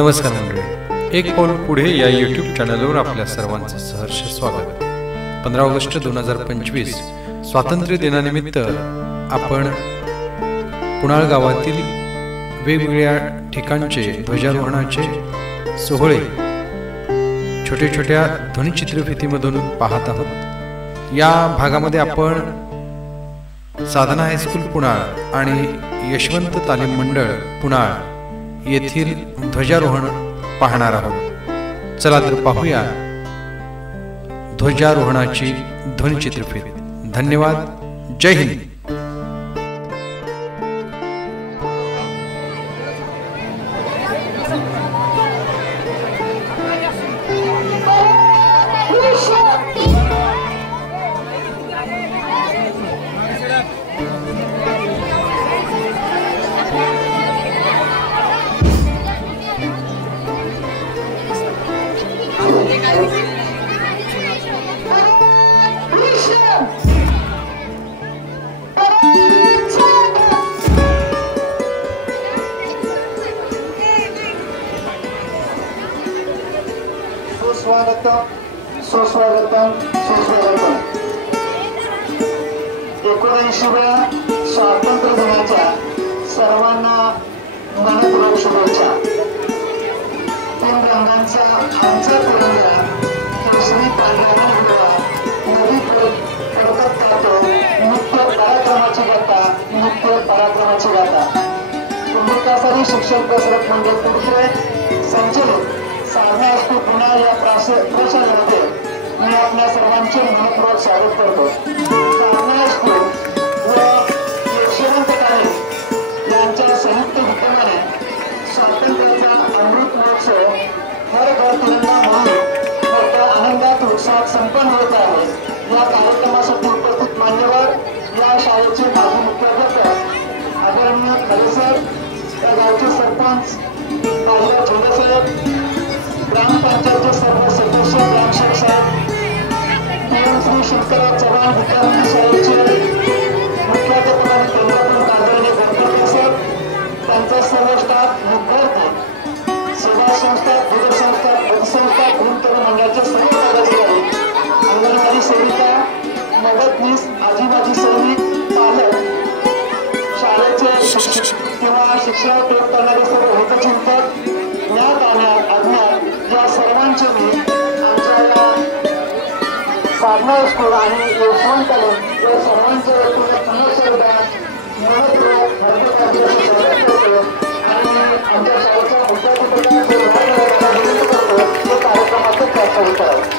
नमस्कार मंडळी, एक पाऊल पुढे या यूट्यूब चॅनलवर आपल्या सर्वांचं सहर्ष स्वागत। 15 ऑगस्ट 2025 स्वातंत्र्य दिनानिमित्त आपण पुणाळ गावातील वेगवेगळ्या ठिकाणचे ध्वजारोहणाचे सोहळे छोट्या छोट्या ध्वनिचित्रफितीमधून पाहत आहोत। या भागामध्ये आपण साधना हायस्कूल पुणाळ आणि यशवंत तालीम मंडळ पुणाळ येथील ध्वजारोहण पाहणार आहोत। चला तर पाहूया ध्वजारोहणाची ध्वनिचित्रफित। धन्यवाद। जय हिंद। सुस्वागतम 19व्या स्वातंत्र्य दिनाच्या सर्वांना मनपूर्वक शुभेच्छा। 3 रंगांचा आमचा तिरंगा केशरी पांढरा हिरवा नवी फडकत काढतो नित्य पराक्रमाची गाथा, नित्य पराक्रमाची गाथा। कुंभकासारी शिक्षण प्रसारक मंडळ पुढे संचलित साधना हायस्कूल पुणाळ या प्रशालेमध्ये मी आपल्या सर्वांचे मनपूर्वक स्वागत करतो। साधना हायस्कूल व यशवंत तालीम यांच्या संयुक्त विद्यमाने स्वातंत्र्याचा अमृत महोत्सव हर घर तिरंगा म्हणून मोठ्या आनंदात उत्साहात संपन्न होत आहे। या कार्यक्रमासाठी उपस्थित मान्यवर, या शाळेचे माजी मुख्याध्यापक आदरणीय खरे सर, या गावचे सरपंच बाजीराव झोंडे साहेब, ग्रामपंचायतचे सर्व सदस्य, ग्रामसेवक साहेब, श्री शंकरराव चव्हाण विद्यापीठ शाळेचे मुख्याध्यापक आणि केंद्रप्रमुख आदरणीय गणपती सर, त्यांचा सर्व स्टाफ, विद्यार्थी, सेवा संस्था, दूध संस्था, पतसंस्था, गुणतरण मंडळाचे सर्व पदाधिकारी, अंगणवाडी सेविका, मदतनीस, आजीबाजी सैनिक, पालक, शाळेचे शिक्षक किंवा शिक्षणावर प्रयोग करणारे सर्व हितचिंतक, ज्ञात आणि अज्ञात या सर्वांचे मी आमच्या या साधना हायस्कूल आणि यशवंत तालीम या सर्वांचे वतीने पुन्हा एकदा मनपूर्वक हार्दिक स्वागत करतो आणि आमच्या शाळेच्या मुख्याध्यापकांचे विनंती करतो ते कार्यक्रमाचे प्रास्ताविक करावे।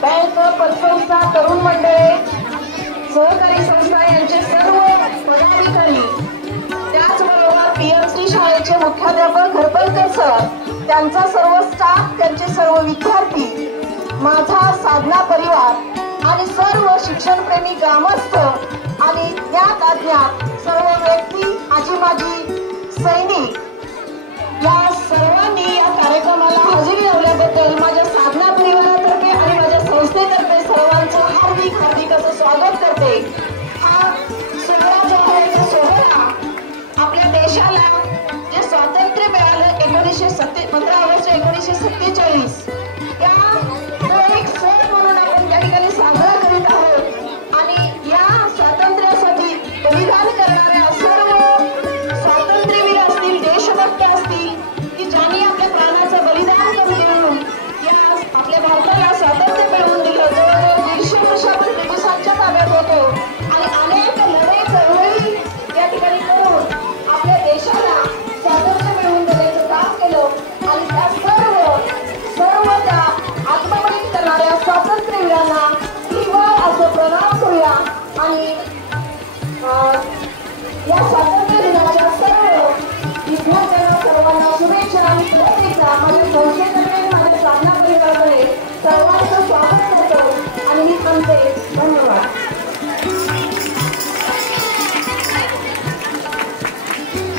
बँक, पतसंस्था, तरुण मंडळे, सहकारी संस्था यांचे सर्व पदाधिकारी, त्याचबरोबर पीएमसी शाळेचे मुख्याध्यापक हरपलकर सर, त्यांचा सर्व स्टाफ, त्यांचे सर्व विद्यार्थी, माझा साधना परिवार आणि सर्व शिक्षणप्रेमी ग्रामस्थ आणि ज्ञात अज्ञात सर्व व्यक्ती, आजी माजी सैनिक, या सर्वांनी या कार्यक्रमाला हजेरी लावल्याबद्दल माझ्या साधना परिवारातर्फे आणि माझ्या संस्थेतर्फे सर्वांचं हार्दिक हार्दिक असं स्वागत करते। हा सोहळा जो आहे तो सोहळा आपल्या देशाला जे स्वातंत्र्य मिळालं 15 ऑगस्ट 1947 तो एक सण म्हणून आपण त्या ठिकाणी साजरा करीत आहोत आणि या स्वातंत्र्यासाठी बलिदान करणाऱ्या सर्व स्वातंत्र्यवीर असतील, देशभक्त असतील की ज्यांनी आपल्या प्राणाचं बलिदान करून या आपल्या भारताला स्वातंत्र्य मिळवून दिलं। जवळजवळ 150 वर्ष आपण ब्रिटिशांच्या ताब्यात होतो आणि अनेक लढाई चळवळी या ठिकाणी करून आपल्या देशाला स्वातंत्र्य मिळवून देण्याचं काम केलं आणि त्या सर्व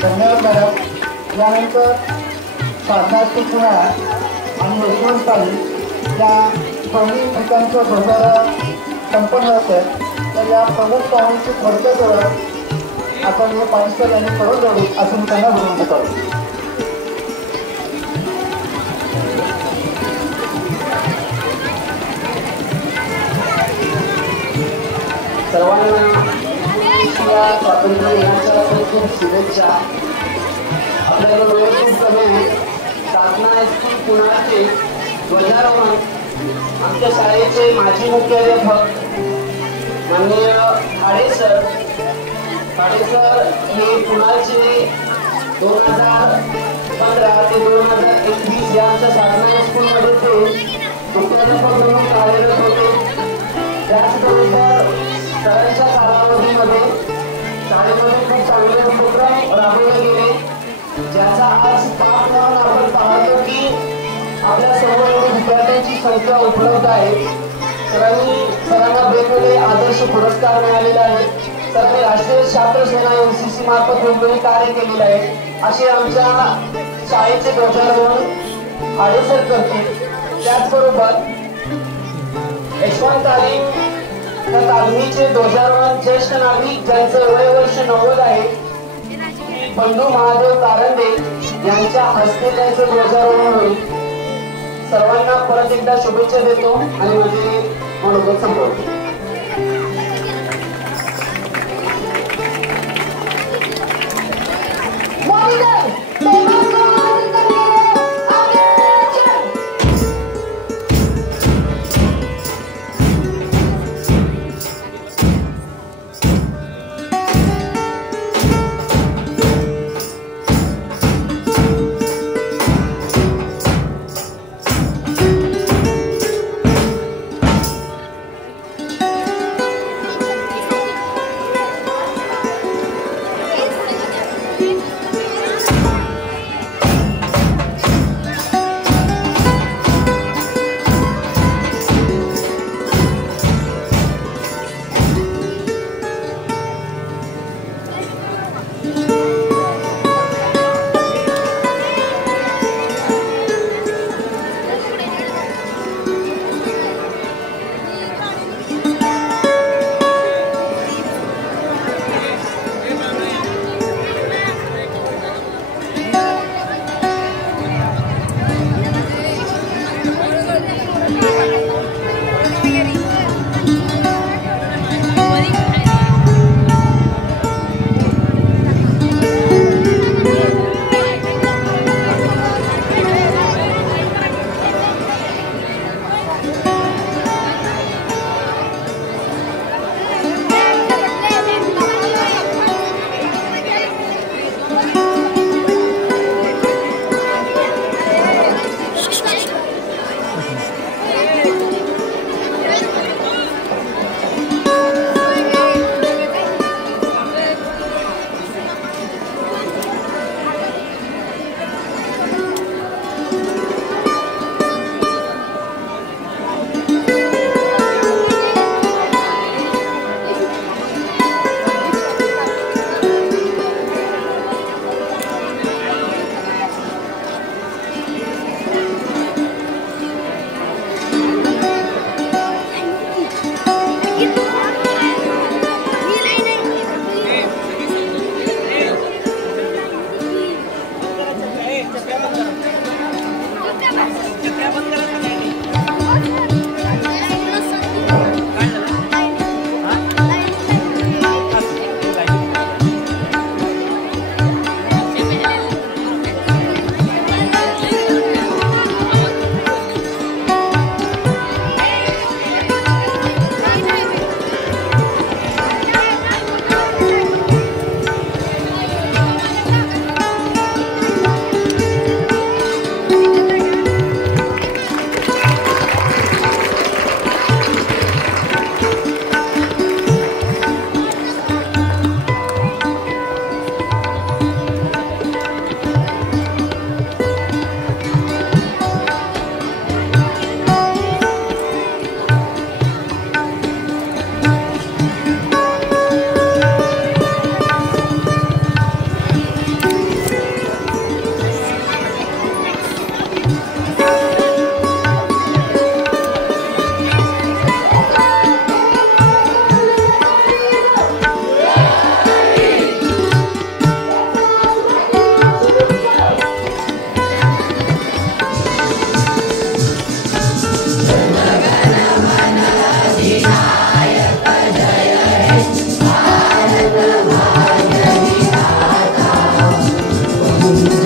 धन्यवाद मॅडम. यानंतर साधना पुणा आणि यशवंतपाली या दोन्ही ठिकाणचं ध्वजारोहण संपन्न होते. तर या प्रमुख पाहुण्यांची थोडक्यात ओळख आपण हे पाणसकर यांनी करून द्यावी अशी मी त्यांना विनंती करतो. सर्वांना स्वातंत्र्य दिनाच्या खूप खूप शुभेच्छा. आपल्याला वेळ खूप कमी. साधना हायस्कूल पुण्याचे ध्वजारोहण आमच्या शाळेचे माजी मुख्याध्यापक माननीय खाडे सर हे पुण्याचे 2015 ते 2021 या आमच्या साधना हायस्कूलमध्ये ते मुख्याध्यापक म्हणून कार्यरत होते. त्याचबरोबर सरांच्या कालावधीमध्ये शाळेमध्ये खूप चांगले उपक्रम राबवले गेले, ज्याचा आज पाठ म्हणून आपण पाहतो की आपल्या सर्व एवढी विद्यार्थ्यांची संख्या उपलब्ध आहे. सरांना वेगवेगळे आदर्श पुरस्कार मिळालेले आहेत. सरांनी राष्ट्रीय छात्र सेना NCC मार्फत वेगवेगळे कार्य केलेले आहे. असे आमच्या शाळेचे ध्वजारोहण खाडेसर करतील. त्याचबरोबर यशवंत त्या तालमीचे ध्वजारोहण ज्येष्ठ नागरिक ज्यांचं वय वर्ष 90 आहे बंधू महादेव कारंडे यांच्या हस्ते त्यांचे ध्वजारोहण होईल. सर्वांना परत एकदा शुभेच्छा देतो आणि माझे मनोगत संपवतो. Thank you.